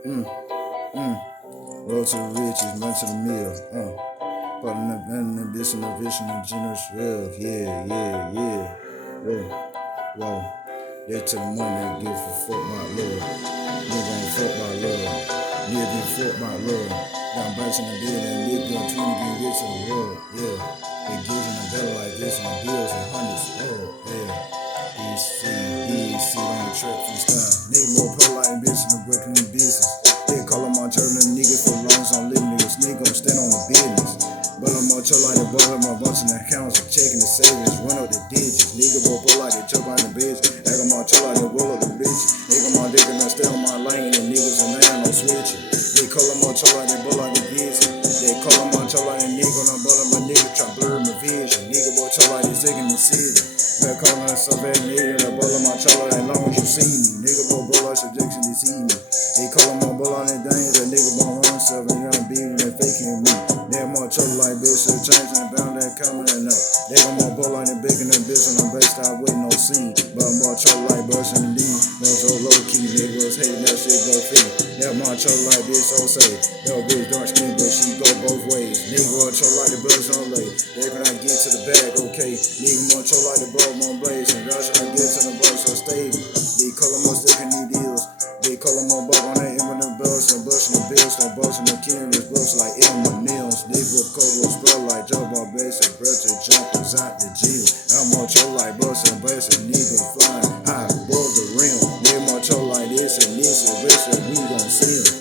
Mm, mm. Road to the riches, run to the mill. Part of the ambition, the vision, and generous wealth. Yeah. Whoa. They to the money that give for fuck my love. Nigga on fuck my love. Nigga been fuck my love. Down bouncing the bill and nigga on 20 get rich in the world. Yeah. They giving a better like this and bills and hundreds. Yeah. DC on the track freestyle. Nigga more pro-like ambition than working in business. They call them on turning niggas for long as I'm living niggas. Nigga gon' stand on the business. But I'm on choke like the ball in my bunch in the accounts and checking the savings. Run up the digits. Nigga more pro like they choke on the bitch. Egg on my choke like they roll up the bitch. Nigga my dick and I stay on my lane. And niggas and they ain't no switching. They call them on choke like they ball like the bitch. They call them on choke like the nigga on the ball of my nigga try blur my vision. Nigga boy choke like they sick in the city. Man calling that so bad nigga the ball of my choke like as long as you see me. Nigga boy ball like subjection they see me. They call them on ball on that dang. That nigga boy run himself and young beating and faking me. They more choke like bitch, so change and bound that coming up. They gon' more ball like the big and the bitch and I'm based out with no scene. But I'm more choke like brush and D. Man, so low key, niggas hating that shit go feed. That more choke like bitch, so say. That bitch dark skin, but she go both ways. Nigga choke like the brush on lay. They gonna get to the bag, okay. Nigga more choke like the ball on blaze. And rush I get to the ball so stable. They call them more sticking new deals. They call them more ball on that end with the bells and brushing the bills, and brushing the cameras, brush like Eminem. Nigga cover spell like Joe Bob basic, brother jumpers out the gym. I'm on choke like bustin' basic, nigga flying high above the rim. They on choke like this and rich and we gon' see 'em.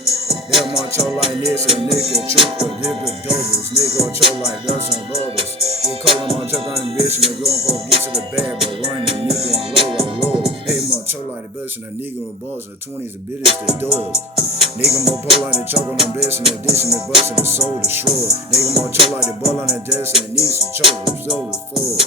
They on choke like this and nigga triple, different doubles. Nigga on choke like dozen brothers. They call them on choke on bitch and they gon' get to the bag, but run the nigga on low. Hey, my choke like the best and the nigga on balls and the 20s, the bitches they dogs. Nigga more pull like the choke on the best and the dish and the bust and the soul the shrug. Nigga more choke like the ball on the desk and the niggas and choke the soul the full.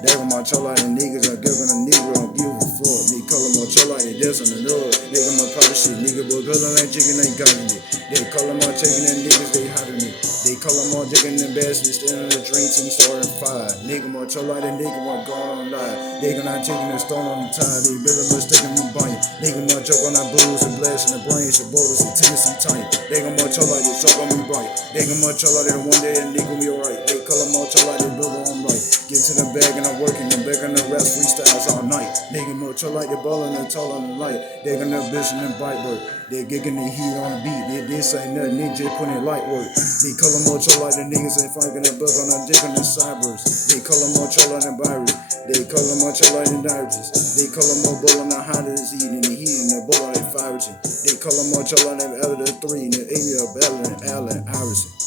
Nigga more choke like the niggas are giving a nigga don't give a fuck. Nigga call them more choke like the desk and the love. Nigga more probably shit. Nigga boy girl ain't chicken ain't got me. They call them all taking them niggas they hiding me. They call them all jigging them baskets, standing in the dream team starting fire. Nigga more choke like the nigga more going on live. They gonna taking the stone on the tide. They better sticking them biting. Nigga more choke on that blues and blasting the brains, the boulders and Tennessee tight. They gon' more choke like they choke on me bright. They gon' more choke like that one day and nigga be alright. They call them more choke like they brother on right. Get to the bag and I'm working them back on the rest freestyles all night. Nigga more choke like they ball and they tall on the light. They gonna bitch and bite work. They gigging the heat on the beat. This ain't nothing, they just putting light work. They call them more choke like the niggas ain't fighting the bug on the dick on the cybers. They call them more choke like the virus. They call them more choke like the diaries. They call them more bull on the hottest heat and the heat and the bull on the fire. They call them more choke like the Elder 3 and the area of Allen Iverson.